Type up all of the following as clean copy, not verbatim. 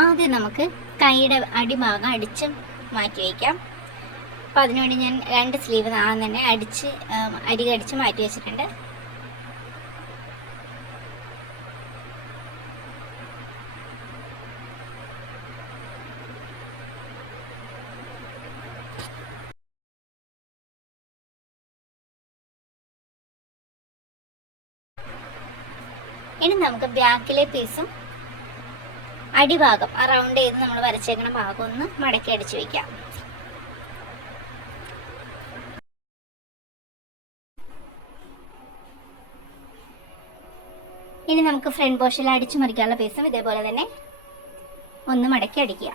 ആദ്യം നമുക്ക് കൈയുടെ അടിഭാഗം അടിച്ച് മാറ്റി വയ്ക്കാം. അപ്പോൾ അതിനുവേണ്ടി ഞാൻ 2 സ്ലീവ് നാളെ തന്നെ അരികടിച്ച് മാറ്റി വെച്ചിട്ടുണ്ട്. ഇനി നമുക്ക് ബാക്കിലെ പീസും അടിഭാഗം റൗണ്ട് ചെയ്ത് നമ്മൾ വരച്ചേക്കുന്ന ഭാഗം ഒന്ന് മടക്കി അടിച്ചു വയ്ക്കാം. ഇനി നമുക്ക് ഫ്രണ്ട് പോർഷനിൽ അടിച്ചു മറിക്കാനുള്ള പീസും ഇതേപോലെ തന്നെ ഒന്ന് മടക്കി അടിക്കുക.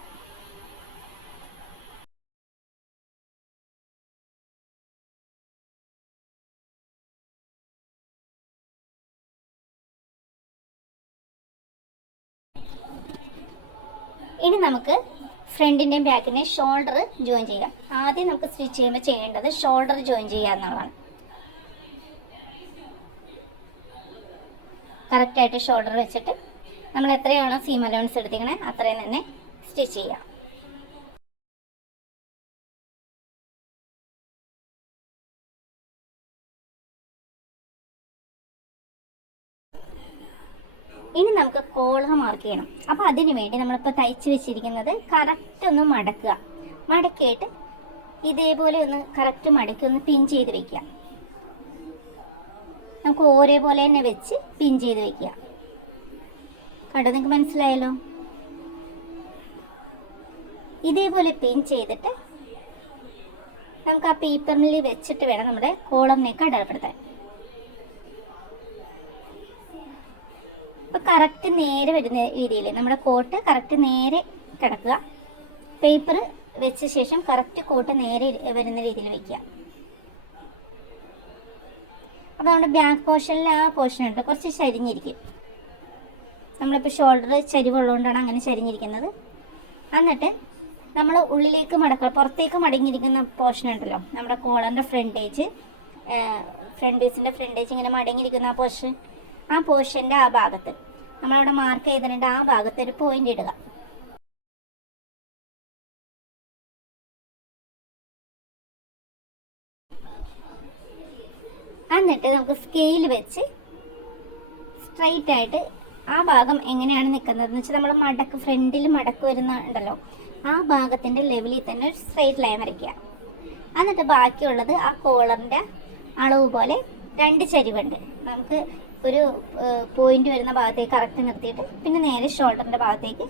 ഇനി നമുക്ക് ഫ്രണ്ടിൻ്റെയും ബാക്കിൻ്റെയും ഷോൾഡർ ജോയിൻ ചെയ്യാം. ആദ്യം നമുക്ക് സ്റ്റിച്ച് ചെയ്യുമ്പോൾ ചെയ്യേണ്ടത് ഷോൾഡർ ജോയിൻ ചെയ്യുക എന്നുള്ളതാണ്. കറക്റ്റായിട്ട് ഷോൾഡർ വെച്ചിട്ട് നമ്മൾ എത്രയാണോ സീം അലവൻസ് എടുത്തിരിക്കണേ അത്രയും തന്നെ സ്റ്റിച്ച് ചെയ്യാം. ഇനി നമുക്ക് കോളർ മാർക്ക് ചെയ്യണം. അപ്പോൾ അതിന് വേണ്ടി നമ്മളിപ്പോൾ തയ്ച്ച് വെച്ചിരിക്കുന്നത് കറക്റ്റ് ഒന്ന് മടക്കുക. മടക്കിയിട്ട് ഇതേപോലെ ഒന്ന് കറക്റ്റ് മടക്കി ഒന്ന് പിൻ ചെയ്ത് വെക്കുക. നമുക്ക് ഒരേപോലെ തന്നെ വെച്ച് പിൻ ചെയ്ത് വെക്കുക. കണ്ടോ, നിങ്ങൾക്ക് മനസ്സിലായല്ലോ? ഇതേപോലെ പിൻ ചെയ്തിട്ട് നമുക്ക് ആ പേപ്പറിൽ വെച്ചിട്ട് വേണം നമ്മുടെ കോളറിനെയൊക്കെ അടയാളപ്പെടുത്താൻ. അപ്പോൾ കറക്റ്റ് നേരെ വരുന്ന രീതിയിൽ നമ്മുടെ കോട്ട് കറക്റ്റ് നേരെ കിടക്കുക. പേപ്പർ വെച്ച ശേഷം കറക്റ്റ് കോട്ട് നേരെ വരുന്ന രീതിയിൽ വയ്ക്കുക. അപ്പോൾ നമ്മുടെ ബാക്ക് പോർഷനിൽ ആ പോർഷൻ ഉണ്ട് കുറച്ച് ചരിഞ്ഞിരിക്കും. നമ്മളിപ്പോൾ ഷോൾഡർ ചരിവുള്ളതുകൊണ്ടാണ് അങ്ങനെ ചരിഞ്ഞിരിക്കുന്നത്. എന്നിട്ട് നമ്മൾ ഉള്ളിലേക്ക് പുറത്തേക്ക് മടങ്ങിയിരിക്കുന്ന പോർഷൻ ഉണ്ടല്ലോ, നമ്മുടെ കോളറിൻ്റെ ഫ്രണ്ട് പീസിൻ്റെ ഫ്രണ്ടേജ് ഇങ്ങനെ മടങ്ങിയിരിക്കുന്ന ആ പോർഷൻ്റെ ആ ഭാഗത്ത് നമ്മളവിടെ മാർക്ക് ചെയ്തിട്ടുണ്ട്. ആ ഭാഗത്ത് ഒരു പോയിന്റ് ഇടുക. എന്നിട്ട് നമുക്ക് സ്കെയിൽ വെച്ച് സ്ട്രൈറ്റ് ആയിട്ട് ആ ഭാഗം എങ്ങനെയാണ് നിൽക്കുന്നതെന്ന് വെച്ചാൽ നമ്മൾ ഫ്രണ്ടിൽ മടക്ക് വരുന്നുണ്ടല്ലോ, ആ ഭാഗത്തിൻ്റെ ലെവലിൽ തന്നെ ഒരു സ്ട്രൈറ്റ് ലൈൻ വരയ്ക്കുക. എന്നിട്ട് ബാക്കിയുള്ളത് ആ കോളറിൻ്റെ അളവ് പോലെ 2 ചരിവുണ്ട്. നമുക്ക് ഒരു പോയിന്റ് വരുന്ന ഭാഗത്തേക്ക് കറക്റ്റ് നിർത്തിയിട്ട് പിന്നെ നേരെ ഷോൾഡറിൻ്റെ ഭാഗത്തേക്ക്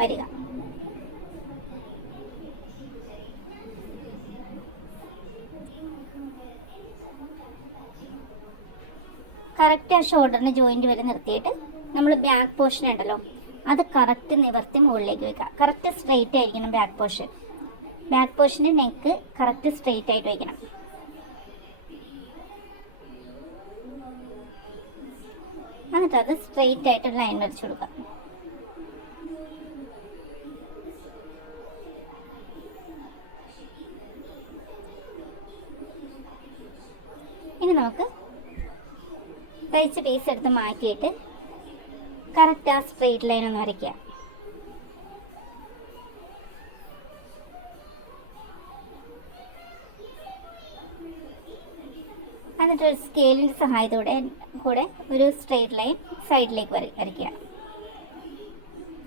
വരിക. കറക്റ്റ് ആ ഷോൾഡറിന് ജോയിന്റ് വരെ നിർത്തിയിട്ട് നമ്മൾ ബാക്ക് പോർഷൻ ഉണ്ടല്ലോ അത് കറക്റ്റ് നിവർത്തി മുകളിലേക്ക് വെക്കുക. കറക്റ്റ് സ്ട്രെയിറ്റ് ആയിരിക്കണം ബാക്ക് പോർഷൻ്റെ നെക്ക് കറക്റ്റ് സ്ട്രെയിറ്റ് ആയിട്ട് വയ്ക്കണം. എന്നിട്ട് അത് സ്ട്രെയിറ്റ് ആയിട്ട് ലൈൻ വരച്ചു കൊടുക്കുക. ഇനി നമുക്ക് തയ്ച്ച പീസ് എടുത്ത് മാറ്റിയിട്ട് കറക്റ്റ് ആ സ്ട്രെയിറ്റ് ലൈൻ ഒന്ന് വരയ്ക്കുക. എന്നിട്ട് ഒരു സ്കെയിലിൻ്റെ സഹായത്തോടെ ഒരു സ്ട്രെയിറ്റ് ലൈൻ സൈഡിലേക്ക് വരയ്ക്കുക.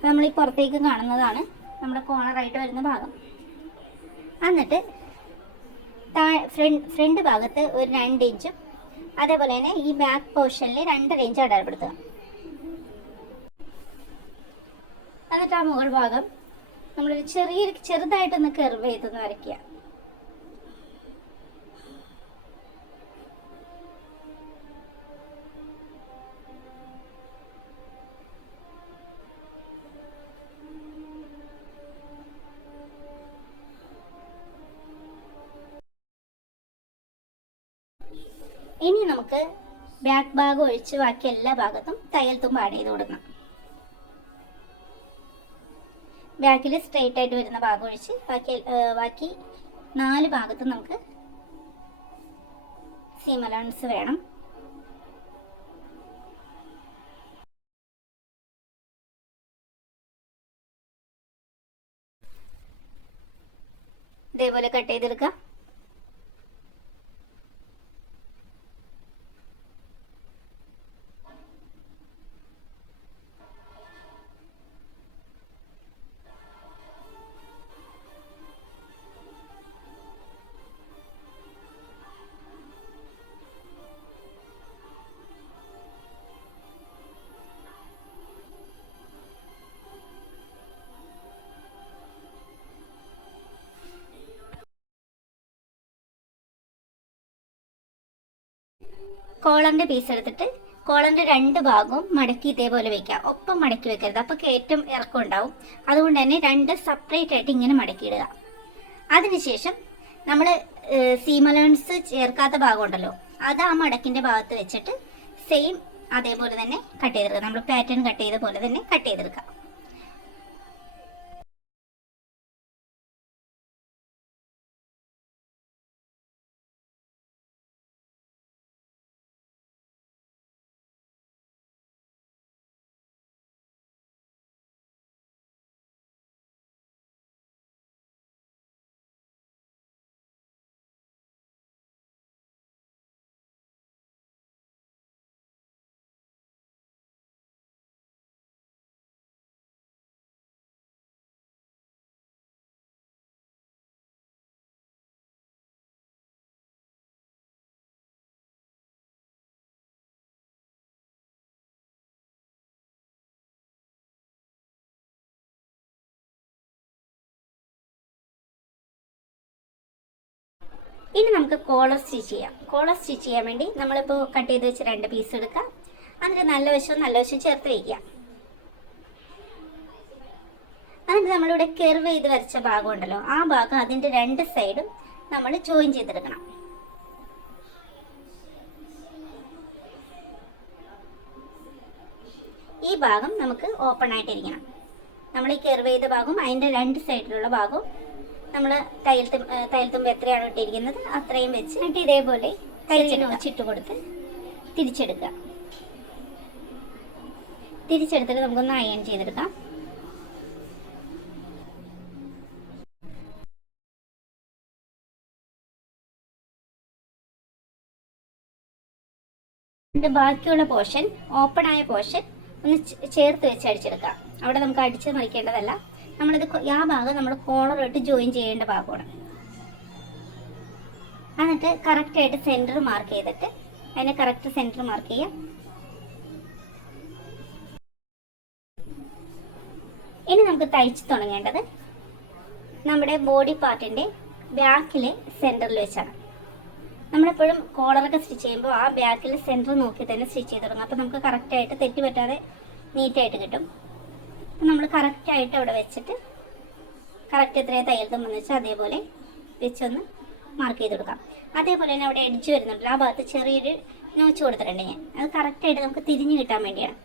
നമ്മൾ ഈ പുറത്തേക്ക് കാണുന്നതാണ് നമ്മുടെ കോർണറായിട്ട് വരുന്ന ഭാഗം. എന്നിട്ട് ഫ്രണ്ട് ഭാഗത്ത് ഒരു 2 ഇഞ്ചും അതേപോലെ തന്നെ ഈ ബാക്ക് പോർഷനിൽ 2.5 ഇഞ്ച് അടയാളപ്പെടുത്തുക. എന്നിട്ട് ആ മുകൾ ഭാഗം നമ്മളൊരു ചെറുതായിട്ടൊന്ന് കർവ് ചെയ്തൊന്ന് വരയ്ക്കുക. ഇനി നമുക്ക് ബാക്ക് ഭാഗം ഒഴിച്ച് ബാക്കി എല്ലാ ഭാഗത്തും തയ്യൽ തുമ്പ് ആഡ് ചെയ്ത് കൊടുക്കണം. ബാക്കിൽ സ്ട്രെയിറ്റ് ആയിട്ട് വരുന്ന ഭാഗം ഒഴിച്ച് ബാക്കി 4 ഭാഗത്തും നമുക്ക് സീം അലവൻസ് വേണം. ഇതേപോലെ കട്ട് ചെയ്തെടുക്കാം. കോളറിൻ്റെ പീസ് എടുത്തിട്ട് കോളറിൻ്റെ രണ്ട് ഭാഗവും മടക്കി ഇതേപോലെ വെക്കുക. ഒപ്പം മടക്കി വെക്കരുത്, അപ്പോൾ കയറ്റം ഇറക്കം ഉണ്ടാവും. അതുകൊണ്ട് തന്നെ രണ്ട് സെപ്പറേറ്റ് ആയിട്ട് ഇങ്ങനെ മടക്കിയിടുക. അതിനുശേഷം നമ്മൾ സീം അലവൻസ് ചേർക്കാത്ത ഭാഗം ഉണ്ടല്ലോ, അത് ആ മടക്കിൻ്റെ ഭാഗത്ത് വെച്ചിട്ട് സെയിം അതേപോലെ തന്നെ കട്ട് ചെയ്തെടുക്കുക. നമ്മൾ പാറ്റേൺ കട്ട് ചെയ്ത പോലെ തന്നെ കട്ട് ചെയ്തെടുക്കുക. ഇനി നമുക്ക് കോളർ സ്റ്റിച്ച് ചെയ്യാം. കോളർ സ്റ്റിച്ച് ചെയ്യാൻ വേണ്ടി നമ്മളിപ്പോൾ കട്ട് ചെയ്ത് വെച്ച് രണ്ട് പീസ് എടുക്കാം. എന്നിട്ട് നല്ല വശവും ചേർത്ത് വയ്ക്കുക. എന്നിട്ട് നമ്മളിവിടെ കെർവ് ചെയ്ത് വരച്ച ഭാഗം ഉണ്ടല്ലോ, ആ ഭാഗം അതിൻ്റെ രണ്ട് സൈഡും നമ്മൾ ജോയിൻ ചെയ്തെടുക്കണം. ഈ ഭാഗം നമുക്ക് ഓപ്പൺ ആയിട്ടിരിക്കണം. നമ്മൾ ഈ കെർവ് ചെയ്ത ഭാഗവും അതിൻ്റെ രണ്ട് സൈഡിലുള്ള ഭാഗവും നമ്മൾ തയ്യൽത്തുമ്പ് എത്രയാണ് ഇട്ടിരിക്കുന്നത് അത്രയും വെച്ച് എന്നിട്ട് ഇതേപോലെ വെച്ചിട്ട് കൊടുത്ത് തിരിച്ചെടുക്കുക. തിരിച്ചെടുത്തിട്ട് നമുക്കൊന്ന് അയൺ ചെയ്തെടുക്കാം. ബാക്കിയുള്ള പോർഷൻ, ഓപ്പൺ ആയ പോർഷൻ ഒന്ന് ചേർത്ത് വെച്ച് അടിച്ചെടുക്കാം. അവിടെ നമുക്ക് അടിച്ച് മറിക്കേണ്ടതല്ല. നമ്മളിത് ആ ഭാഗം നമ്മൾ കോളറായിട്ട് ജോയിൻ ചെയ്യേണ്ട ഭാഗമാണ്. എന്നിട്ട് കറക്റ്റായിട്ട് സെൻറ്റർ മാർക്ക് ചെയ്തിട്ട് അതിനെ കറക്റ്റ് സെൻറ്റർ മാർക്ക് ചെയ്യാം. ഇനി നമുക്ക് തയ്ച്ച് തുടങ്ങേണ്ടത് നമ്മുടെ ബോഡി പാർട്ടിൻ്റെ ബാക്കിലെ സെൻറ്ററിൽ വെച്ചാണ്. നമ്മളെപ്പോഴും കോളറൊക്കെ സ്റ്റിച്ച് ചെയ്യുമ്പോൾ ആ ബാക്കിൽ സെൻറ്റർ നോക്കി തന്നെ സ്റ്റിച്ച് ചെയ്ത് തുടങ്ങും. അപ്പോൾ നമുക്ക് കറക്റ്റായിട്ട് തെറ്റ് പറ്റാതെ നീറ്റായിട്ട് കിട്ടും. നമ്മൾ കറക്റ്റായിട്ട് അവിടെ വെച്ചിട്ട് കറക്റ്റ് എത്രയും തയ്യൽത്തുമ്പെന്ന് വെച്ചാൽ അതേപോലെ വെച്ചൊന്ന് മാർക്ക് ചെയ്ത് കൊടുക്കാം. അതേപോലെ തന്നെ അവിടെ എഡ്ജ് വരുന്നുണ്ടല്ലോ, ആ ഭാഗത്ത് ചെറിയൊരു നോച്ച് കൊടുത്തിട്ടുണ്ട് ഞാൻ. അത് കറക്റ്റായിട്ട് നമുക്ക് തിരിഞ്ഞ് കിട്ടാൻ വേണ്ടിയാണ്.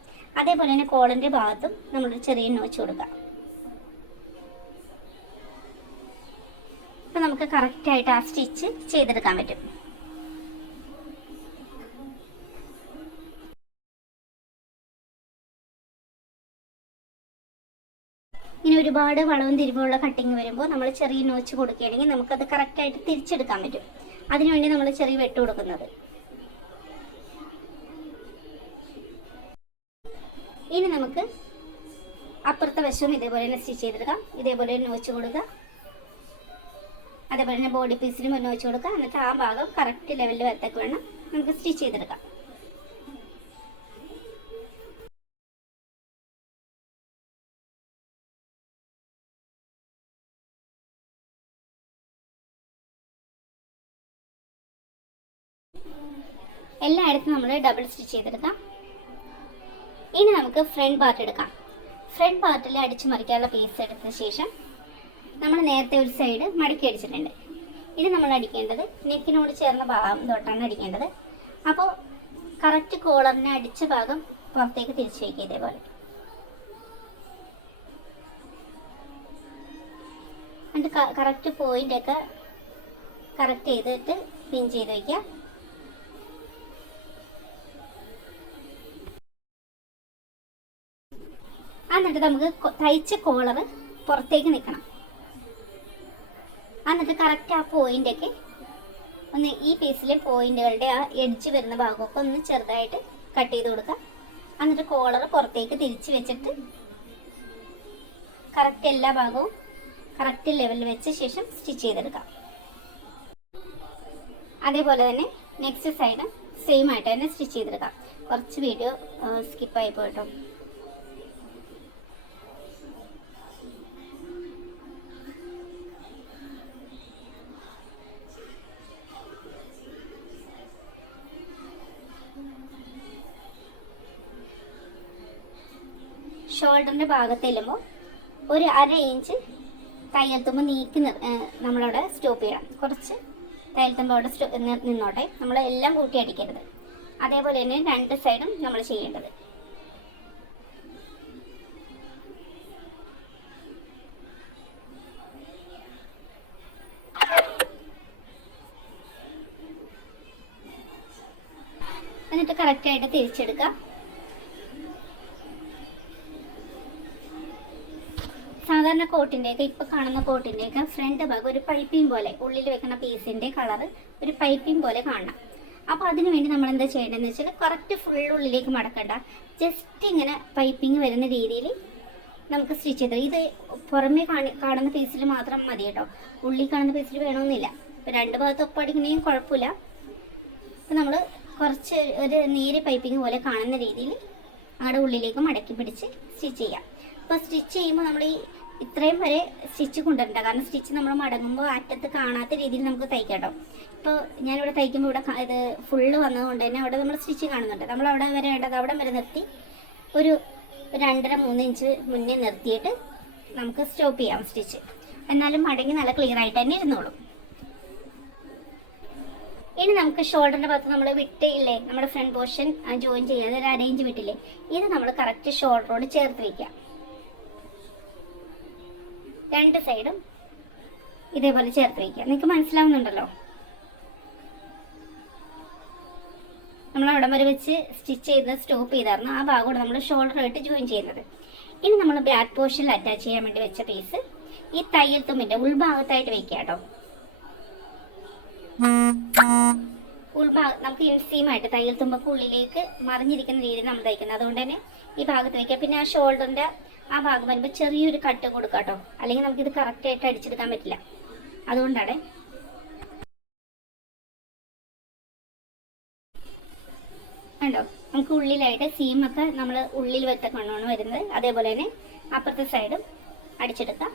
അതേപോലെ തന്നെ കോളറിൻ്റെ ഭാഗത്തും നമ്മളൊരു ചെറിയ നോച്ച് കൊടുക്കാം. അപ്പോൾ നമുക്ക് കറക്റ്റായിട്ട് ആ സ്റ്റിച്ച് ചെയ്തെടുക്കാൻ പറ്റും. ഇനി ഒരുപാട് വളവും തിരിവുള്ള കട്ടിങ് വരുമ്പോൾ നമ്മൾ ചെറിയ നോച്ച് കൊടുക്കുകയാണെങ്കിൽ നമുക്കത് കറക്റ്റായിട്ട് തിരിച്ചെടുക്കാൻ പറ്റും. അതിനുവേണ്ടി നമ്മൾ ചെറിയ വെട്ട് കൊടുക്കുന്നത്. ഇനി നമുക്ക് അപ്പുറത്തെ വശവും ഇതേപോലെ തന്നെ സ്റ്റിച്ച് ചെയ്തെടുക്കാം. ഇതേപോലെ നോച്ച് കൊടുക്കുക. അതേപോലെ തന്നെ ബോഡി പീസിനും ഒരു നോച്ച് കൊടുക്കുക. എന്നിട്ട് ആ ഭാഗം കറക്റ്റ് ലെവലിൽ വരത്തേക്ക് വേണം നമുക്ക് സ്റ്റിച്ച് ചെയ്തെടുക്കാം. എല്ലായിടത്തും നമ്മൾ ഡബിൾ സ്റ്റിച്ച് ചെയ്തെടുക്കാം. ഇനി നമുക്ക് ഫ്രണ്ട് പാർട്ട് എടുക്കാം. ഫ്രണ്ട് പാർട്ടിൽ അടിച്ചു മറിക്കാനുള്ള പീസ് എടുത്ത ശേഷം നമ്മൾ നേരത്തെ ഒരു സൈഡ് മടക്കി അടിച്ചിട്ടുണ്ട്. ഇത് നമ്മൾ അടിക്കേണ്ടത് നെക്കിനോട് ചേർന്ന ഭാഗം തൊട്ടാണ് അടിക്കേണ്ടത്. അപ്പോൾ കറക്റ്റ് കോളറിനെ അടിച്ച ഭാഗം പുറത്തേക്ക് തിരിച്ചു വയ്ക്കുക. ഇതേപോലെ എന്നിട്ട് കറക്റ്റ് പോയിൻ്റൊക്കെ കറക്റ്റ് ചെയ്തിട്ട് പിൻ ചെയ്ത് വയ്ക്കുക. എന്നിട്ട് നമുക്ക് തയ്ച്ച കോളർ പുറത്തേക്ക് നിൽക്കണം. എന്നിട്ട് കറക്റ്റ് ആ പോയിൻ്റൊക്കെ ഒന്ന് ഈ പീസിലെ പോയിന്റുകളുടെ ആ എഡ്ജ് വരുന്ന ഭാഗമൊക്കെ ഒന്ന് ചെറുതായിട്ട് കട്ട് ചെയ്ത് കൊടുക്കുക. എന്നിട്ട് കോളർ പുറത്തേക്ക് തിരിച്ച് വെച്ചിട്ട് കറക്റ്റ് എല്ലാ ഭാഗവും കറക്റ്റ് ലെവലിൽ വെച്ച ശേഷം സ്റ്റിച്ച് ചെയ്തെടുക്കാം. അതേപോലെ തന്നെ നെക്സ്റ്റ് സൈഡ് സെയിം ആയിട്ട് തന്നെ സ്റ്റിച്ച് ചെയ്തെടുക്കാം. കുറച്ച് വീഡിയോ സ്കിപ്പായി പോയിട്ടോ. ഷോൾഡറിൻ്റെ ഭാഗത്ത് ചെല്ലുമ്പോൾ ഒരു 1/2 ഇഞ്ച് തയ്യൽത്തുമ്പോൾ നീക്കി നമ്മളവിടെ സ്റ്റോപ്പ് ചെയ്യണം. കുറച്ച് തയ്യൽത്തുമ്പോൾ അവിടെ നിന്നോട്ടെ, നമ്മൾ എല്ലാം കൂട്ടി അടിക്കരുത്. അതേപോലെ തന്നെ 2 സൈഡും നമ്മൾ ചെയ്യേണ്ടത്. എന്നിട്ട് കറക്റ്റായിട്ട് തിരിച്ചെടുക്കുക. സാധാരണ കോട്ടിൻ്റെയൊക്കെ ഇപ്പോൾ കാണുന്ന കോട്ടിൻ്റെയൊക്കെ ഫ്രണ്ട് ഭാഗം ഒരു പൈപ്പിംഗ് പോലെ, ഉള്ളിൽ വെക്കുന്ന പീസിൻ്റെ കളറ് ഒരു പൈപ്പിംഗ് പോലെ കാണണം. അപ്പോൾ അതിന് വേണ്ടി നമ്മൾ എന്താ ചെയ്യേണ്ടതെന്ന് വെച്ചാൽ കറക്റ്റ് ഫുൾ ഉള്ളിലേക്ക് മടക്കണ്ട, ജസ്റ്റ് ഇങ്ങനെ പൈപ്പിംഗ് വരുന്ന രീതിയിൽ നമുക്ക് സ്റ്റിച്ച് ചെയ്ത്. ഇത് പുറമേ കാണുന്ന പീസിൽ മാത്രം മതി കേട്ടോ, ഉള്ളിൽ കാണുന്ന പീസിൽ വേണമെന്നില്ല. ഇപ്പോൾ 2 ഭാഗത്ത് ഒപ്പടിക്കണമെങ്കിൽ കുഴപ്പമില്ല. അപ്പോൾ നമ്മൾ കുറച്ച് ഒരു നേര് പൈപ്പിംഗ് പോലെ കാണുന്ന രീതിയിൽ അവിടെ ഉള്ളിലേക്ക് മടക്കി പിടിച്ച് സ്റ്റിച്ച് ചെയ്യാം. അപ്പോൾ സ്റ്റിച്ച് ചെയ്യുമ്പോൾ നമ്മൾ ഈ ഇത്രയും വരെ സ്റ്റിച്ച് കൊണ്ടുവരണ്ട, കാരണം സ്റ്റിച്ച് നമ്മൾ മടങ്ങുമ്പോൾ അറ്റത്ത് കാണാത്ത രീതിയിൽ നമുക്ക് തയ്ക്കാം കേട്ടോ. ഇപ്പോൾ ഞാനിവിടെ തയ്ക്കുമ്പോൾ ഇവിടെ ഇത് ഫുള്ള് വന്നതുകൊണ്ട് തന്നെ അവിടെ നമ്മൾ സ്റ്റിച്ച് കാണുന്നുണ്ട്. നമ്മൾ അവിടെ വരെ വേണ്ടത് അവിടെ വരെ നിർത്തി ഒരു 2.5-3 ഇഞ്ച് മുന്നേ നിർത്തിയിട്ട് നമുക്ക് സ്റ്റോപ്പ് ചെയ്യാം സ്റ്റിച്ച്. എന്നാലും മടങ്ങി നല്ല ക്ലിയർ ആയിട്ട് തന്നെ ഇരുന്നോളും. ഇനി നമുക്ക് ഷോൾഡറിൻ്റെ ഭാഗത്ത് നമ്മൾ വിട്ടില്ലേ, നമ്മുടെ ഫ്രണ്ട് പോർഷൻ ജോയിൻ ചെയ്യാതെ ഒരു 1/2 ഇഞ്ച് വിട്ടില്ലേ, ഇത് നമ്മൾ കറക്റ്റ് ഷോൾഡറോട് ചേർത്ത് വയ്ക്കാം. 2 സൈഡും ഇതേപോലെ ചേർത്ത് വയ്ക്കുക. നിങ്ങൾക്ക് മനസ്സിലാവുന്നുണ്ടല്ലോ. നമ്മൾ അവിടെ വരെ വെച്ച് സ്റ്റിച്ച് ചെയ്ത് സ്റ്റോപ്പ് ചെയ്തായിരുന്നു, ആ ഭാഗം നമ്മൾ ഷോൾഡറായിട്ട് ജോയിൻ ചെയ്യുന്നത്. ഇനി നമ്മൾ ബാക്ക് പോർഷനിൽ അറ്റാച്ച് ചെയ്യാൻ വേണ്ടി വെച്ച പീസ് ഈ തയ്യൽ തുമ്പിൻ്റെ ഉൾഭാഗത്തായിട്ട് വയ്ക്കുക കേട്ടോ. ഉൾഭാഗം നമുക്ക് ഇൻസീമായിട്ട് തയ്യൽ തുമ്പൊക്കെ ഉള്ളിലേക്ക് മറിഞ്ഞിരിക്കുന്ന രീതിയിൽ നമ്മൾ തയ്ക്കുന്നത്, അതുകൊണ്ട് തന്നെ ഈ ഭാഗത്ത് വയ്ക്കുക. പിന്നെ ആ ഷോൾഡറിൻ്റെ ആ ഭാഗം വരുമ്പോൾ ചെറിയൊരു കട്ട് കൊടുക്കുക കേട്ടോ, അല്ലെങ്കിൽ നമുക്കിത് കറക്റ്റായിട്ട് അടിച്ചെടുക്കാൻ പറ്റില്ല. അതുകൊണ്ടാണ്. കണ്ടോ, നമുക്ക് ഉള്ളിലായിട്ട് സീമൊക്കെ നമ്മൾ ഉള്ളിൽ വെത്തക്കൊണ്ടാണ് വരുന്നത്. അതേപോലെ തന്നെ അപ്പുറത്തെ സൈഡും അടിച്ചെടുക്കാം.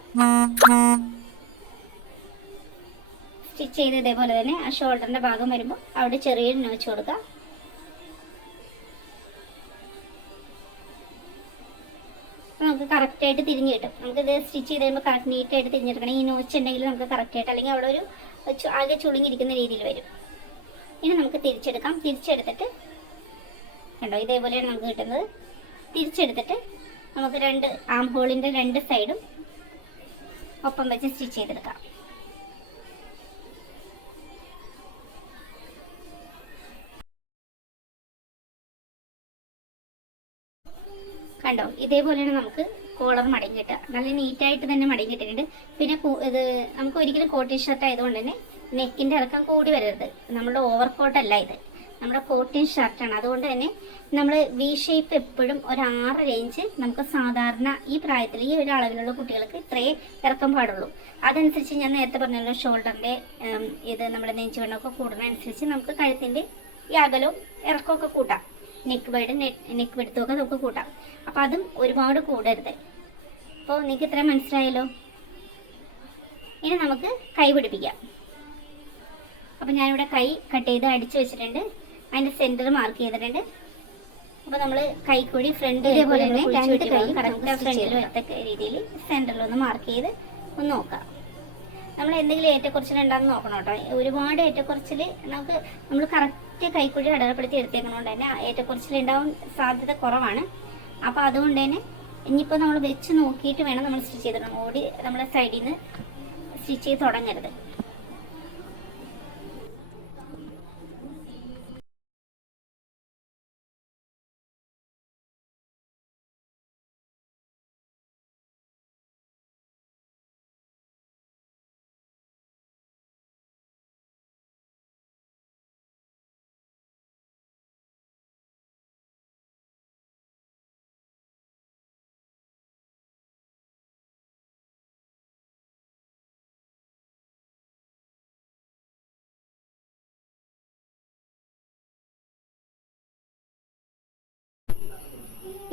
സ്റ്റിച്ച് ചെയ്ത് ഇതേപോലെ തന്നെ ആ ഷോൾഡറിൻ്റെ ഭാഗം വരുമ്പോൾ അവിടെ ചെറിയൊരു നോച്ച് കൊടുക്കാം. നമുക്ക് കറക്റ്റായിട്ട് തിരിഞ്ഞ് കിട്ടും. നമുക്കിത് സ്റ്റിച്ച് ചെയ്ത് കഴിയുമ്പോൾ കറക്റ്റ് നീറ്റായിട്ട് തിരിഞ്ഞെടുക്കണം. ഈ നോച്ച് ഉണ്ടെങ്കിൽ നമുക്ക് കറക്റ്റായിട്ട്, അല്ലെങ്കിൽ അവിടെ ഒരു ആകെ ചുളുങ്ങിയിരിക്കുന്ന രീതിയിൽ വരും. ഇനി നമുക്ക് തിരിച്ചെടുക്കാം. തിരിച്ചെടുത്തിട്ട് കണ്ടോ, ഇതേപോലെയാണ് നമുക്ക് കിട്ടുന്നത്. തിരിച്ചെടുത്തിട്ട് നമുക്ക് 2 ആം ഹോളിൻ്റെ 2 സൈഡും ഒപ്പം വെച്ച് സ്റ്റിച്ച് ചെയ്തെടുക്കാം. കണ്ടോ, ഇതേപോലെയാണ് നമുക്ക് കോളർ മടങ്ങി കിട്ടുക. നല്ല നീറ്റായിട്ട് തന്നെ മടങ്ങി കിട്ടിയിട്ടുണ്ട്. പിന്നെ ഇത് നമുക്ക് ഒരിക്കലും കോട്ടൺ ഷർട്ട് ആയതുകൊണ്ട് തന്നെ നെക്കിൻ്റെ ഇറക്കം കൂടി വരരുത്. നമ്മുടെ ഓവർ കോട്ടല്ല ഇത്, നമ്മുടെ കോട്ടൺ ഷർട്ടാണ്. അതുകൊണ്ട് തന്നെ നമ്മൾ വി ഷേപ്പ് എപ്പോഴും ഒരു 6 ഇഞ്ച് നമുക്ക് സാധാരണ ഈ പ്രായത്തിൽ ഈ ഒരു അളവിലുള്ള കുട്ടികൾക്ക് ഇത്രയേ ഇറക്കം പാടുള്ളൂ. അതനുസരിച്ച് ഞാൻ നേരത്തെ പറഞ്ഞല്ലോ, ഷോൾഡറിൻ്റെ ഇത് നമ്മുടെ നെഞ്ചുവണ്ണമൊക്കെ കൂടുന്നതനുസരിച്ച് നമുക്ക് കഴുത്തിൻ്റെ ഈ അകലവും ഇറക്കമൊക്കെ കൂട്ടാം. നെക്ക് വെടുത്തൊക്കെ നമുക്ക് കൂട്ടാം. അപ്പോൾ അതും ഒരുപാട് കൂടരുത്. അപ്പോൾ നിങ്ങൾക്ക് ഇത്രയും മനസ്സിലായല്ലോ. ഇനി നമുക്ക് കൈ പിടിപ്പിക്കാം. അപ്പോൾ ഞാനിവിടെ കൈ കട്ട് ചെയ്ത് അടിച്ച് വെച്ചിട്ടുണ്ട്. അതിൻ്റെ സെൻറ്റർ മാർക്ക് ചെയ്തിട്ടുണ്ട്. അപ്പോൾ നമ്മൾ കൈക്കുഴി ഫ്രണ്ട് ഇതേപോലെ തന്നെ 2 കൈ കറക്റ്റ് ഫ്രണ്ടിൽ വരത്തക്ക രീതിയിൽ സെൻറ്ററിലൊന്ന് മാർക്ക് ചെയ്ത് ഒന്ന് നോക്കാം. നമ്മൾ എന്തെങ്കിലും ഏറ്റക്കുറച്ചിലുണ്ടാകുന്ന നോക്കണം കേട്ടോ. ഒരുപാട് ഏറ്റക്കുറച്ചിൽ നമ്മൾ കറക്റ്റ് കൈക്കുഴി അടയാളപ്പെടുത്തി എടുത്തേക്കുന്നതുകൊണ്ട് തന്നെ ഏറ്റക്കുറച്ചിലുണ്ടാവാൻ സാധ്യത കുറവാണ്. അപ്പോൾ അതുകൊണ്ട് തന്നെ ഇനിയിപ്പോൾ നമ്മൾ വെച്ച് നോക്കിയിട്ട് വേണം നമ്മൾ സ്റ്റിച്ച് ചെയ്തിടണം. ഓടി നമ്മൾ സൈഡിൽ നിന്ന് സ്റ്റിച്ച് ചെയ്ത് തുടങ്ങരുത്.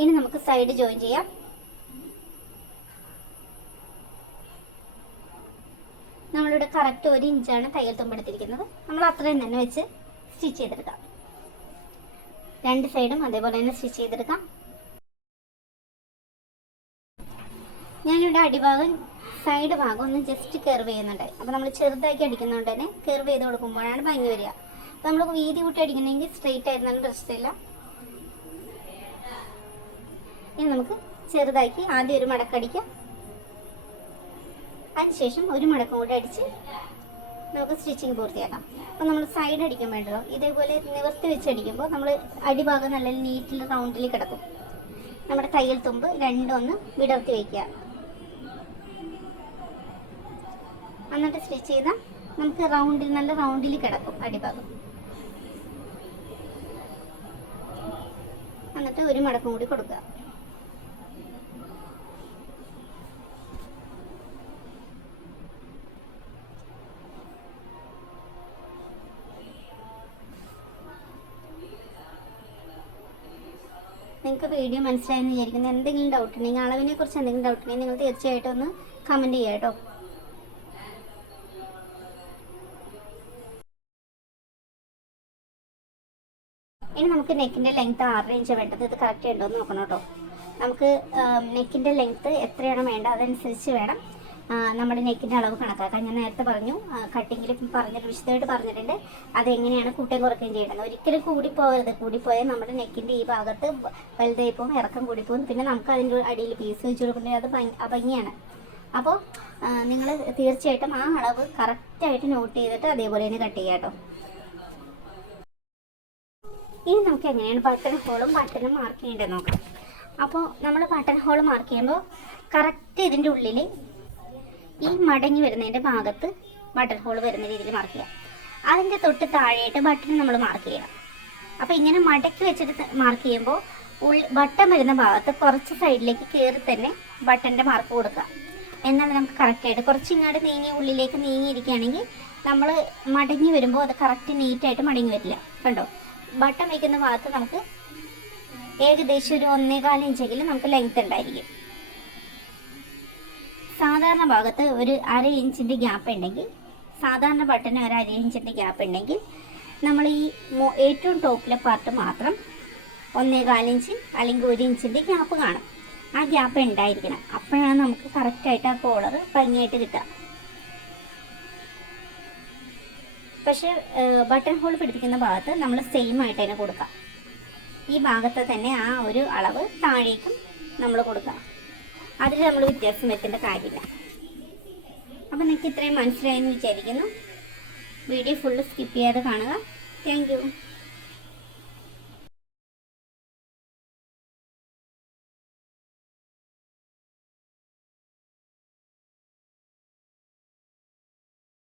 ഇനി നമുക്ക് സൈഡ് ജോയിൻ ചെയ്യാം. നമ്മളിവിടെ കറക്റ്റ് 1 ഇഞ്ചാണ് തയ്യൽ തുമ്പെടുത്തിരിക്കുന്നത്. നമ്മൾ അത്രയും തന്നെ വെച്ച് സ്റ്റിച്ച് ചെയ്തെടുക്കാം. 2 സൈഡും അതേപോലെ തന്നെ സ്റ്റിച്ച് ചെയ്തെടുക്കാം. ഞാനിവിടെ അടിഭാഗം സൈഡ് ഭാഗം ഒന്ന് ജസ്റ്റ് കർവ് ചെയ്യുന്നുണ്ട്. അപ്പോൾ നമ്മൾ ചെറുതാക്കി അടിക്കുന്നതുകൊണ്ട് തന്നെ കർവ് ചെയ്ത് കൊടുക്കുമ്പോഴാണ് ഭംഗി വരിക. അപ്പോൾ നമ്മൾ വീതി കൂട്ടി അടിക്കണമെങ്കിൽ സ്ട്രെയിറ്റ് ആയിരുന്നാലും പ്രശ്നമില്ല. ഇനി നമുക്ക് ചെറുതാക്കി ആദ്യം ഒരു മടക്കടിക്കാം. അതിനുശേഷം ഒരു മടക്കം കൂടി അടിച്ച് നമുക്ക് സ്റ്റിച്ചിങ് പൂർത്തിയാക്കാം. അപ്പോൾ നമ്മൾ സൈഡ് അടിക്കാൻ വേണ്ടല്ലോ, ഇതേപോലെ നിവർത്തി വെച്ച് അടിക്കുമ്പോൾ നമ്മൾ അടിഭാഗം നല്ല നീറ്റിൽ റൗണ്ടിൽ കിടക്കും. നമ്മുടെ തയ്യൽ തുമ്പ് രണ്ടൊന്ന് വിടർത്തി വയ്ക്കുക. എന്നിട്ട് സ്റ്റിച്ച് ചെയ്താൽ നമുക്ക് റൗണ്ടിൽ നല്ല റൗണ്ടിൽ കിടക്കും അടിഭാഗം. എന്നിട്ട് ഒരു മടക്കം കൂടി കൊടുക്കുക. നിങ്ങൾക്ക് വീഡിയോ മനസ്സിലായെന്ന് വിചാരിക്കുന്നത്. എന്തെങ്കിലും ഡൗട്ട് ഉണ്ടെങ്കിൽ, അളവിനെ കുറിച്ച് എന്തെങ്കിലും ഡൗട്ട് ഉണ്ടെങ്കിൽ നിങ്ങൾ തീർച്ചയായിട്ടും ഒന്ന് കമൻറ്റ് ചെയ്യുക കേട്ടോ. ഇനി നമുക്ക് നെക്കിൻ്റെ ലെങ്ത്ത് 6 ഇഞ്ച് വേണ്ടത്. ഇത് കറക്റ്റ് ഉണ്ടോ എന്ന് നോക്കണം കേട്ടോ. നമുക്ക് നെക്കിൻ്റെ ലെങ്ത്ത് എത്രയാണോ വേണ്ട അതനുസരിച്ച് വേണം നമ്മുടെ നെക്കിൻ്റെ അളവ് കണക്കാക്കാൻ. ഞാൻ നേരത്തെ പറഞ്ഞു, കട്ടിങ്ങിൽ പറഞ്ഞിട്ട് വിശദമായിട്ട് പറഞ്ഞിട്ടുണ്ട് അതെങ്ങനെയാണ് കൂട്ടുകയും കുറയ്ക്കുകയും ചെയ്യേണ്ടത്. ഒരിക്കലും കൂടിപ്പോകരുത്. കൂടിപ്പോയാൽ നമ്മുടെ നെക്കിൻ്റെ ഈ ഭാഗത്ത് വലുതായി പോകും, ഇറക്കം കൂടിപ്പോകും. പിന്നെ നമുക്ക് അതിൻ്റെ അടിയിൽ പീസ് വെച്ച് കൊടുക്കേണ്ടത് അത് ഭംഗിയാണ്. അപ്പോൾ നിങ്ങൾ തീർച്ചയായിട്ടും ആ അളവ് കറക്റ്റായിട്ട് നോട്ട് ചെയ്തിട്ട് അതേപോലെ തന്നെ കട്ട് ചെയ്യാം കേട്ടോ. ഇനി നമുക്ക് എങ്ങനെയാണ് ബട്ടൺ ഹോളും ബട്ടണും മാർക്ക് ചെയ്യേണ്ടത് നോക്കാം. അപ്പോൾ നമ്മൾ ബട്ടൺ ഹോൾ മാർക്ക് ചെയ്യുമ്പോൾ കറക്റ്റ് ഇതിൻ്റെ ഉള്ളിൽ ഈ മടങ്ങി വരുന്നതിൻ്റെ ഭാഗത്ത് ബട്ടൺ ഹോൾ വരുന്ന രീതിയിൽ മാർക്ക് ചെയ്യാം. അതിൻ്റെ തൊട്ട് താഴെയായിട്ട് ബട്ടൺ നമ്മൾ മാർക്ക് ചെയ്യണം. അപ്പോൾ ഇങ്ങനെ മടക്കി വെച്ചിട്ട് മാർക്ക് ചെയ്യുമ്പോൾ ബട്ടൺ വരുന്ന ഭാഗത്ത് കുറച്ച് സൈഡിലേക്ക് കയറി തന്നെ ബട്ടൻ്റെ മാർക്ക് കൊടുക്കുക. എന്നാൽ നമുക്ക് കറക്റ്റായിട്ട് കുറച്ച് ഇങ്ങോട്ട് നീങ്ങി ഉള്ളിലേക്ക് നീങ്ങിയിരിക്കുകയാണെങ്കിൽ നമ്മൾ മടങ്ങി വരുമ്പോൾ അത് കറക്റ്റ് നീറ്റായിട്ട് മടങ്ങി വരില്ല. കണ്ടോ, ബട്ടൺ വയ്ക്കുന്ന ഭാഗത്ത് നമുക്ക് ഏകദേശം ഒരു 1.25 ഇഞ്ചെങ്കിലും നമുക്ക് ലെങ്ത് ഉണ്ടായിരിക്കും. സാധാരണ ഭാഗത്ത് ഒരു 1/2 ഇഞ്ചിൻ്റെ ഗ്യാപ്പ് ഉണ്ടെങ്കിൽ, സാധാരണ ബട്ടന് ഒരു 1/2 ഇഞ്ചിൻ്റെ ഗ്യാപ്പ് ഉണ്ടെങ്കിൽ നമ്മൾ ഈ ഏറ്റവും ടോപ്പിലെ പാർട്ട് മാത്രം 1.25 ഇഞ്ച് അല്ലെങ്കിൽ 1 ഇഞ്ചിൻ്റെ ഗ്യാപ്പ് കാണും. ആ ഗ്യാപ്പ് ഉണ്ടായിരിക്കണം. അപ്പോഴാണ് നമുക്ക് കറക്റ്റായിട്ട് ആ കോളർ ഭംഗിയായിട്ട് കിട്ടുക. പക്ഷേ ബട്ടൺ ഹോൾ പിടിപ്പിക്കുന്ന ഭാഗത്ത് നമ്മൾ സെയിം ആയിട്ട് തന്നെ കൊടുക്കാം. ഈ ഭാഗത്ത് തന്നെ ആ ഒരു അളവ് താഴേക്കും നമ്മൾ കൊടുക്കാം. അതിൽ നമ്മൾ വ്യത്യാസം വരുത്തേണ്ട കാര്യമില്ല. അപ്പം നിങ്ങൾക്ക് ഇത്രയും മനസ്സിലായെന്ന് വിചാരിക്കുന്നു. വീഡിയോ ഫുള്ള് സ്കിപ്പ് ചെയ്യാതെ കാണുക. Thank you.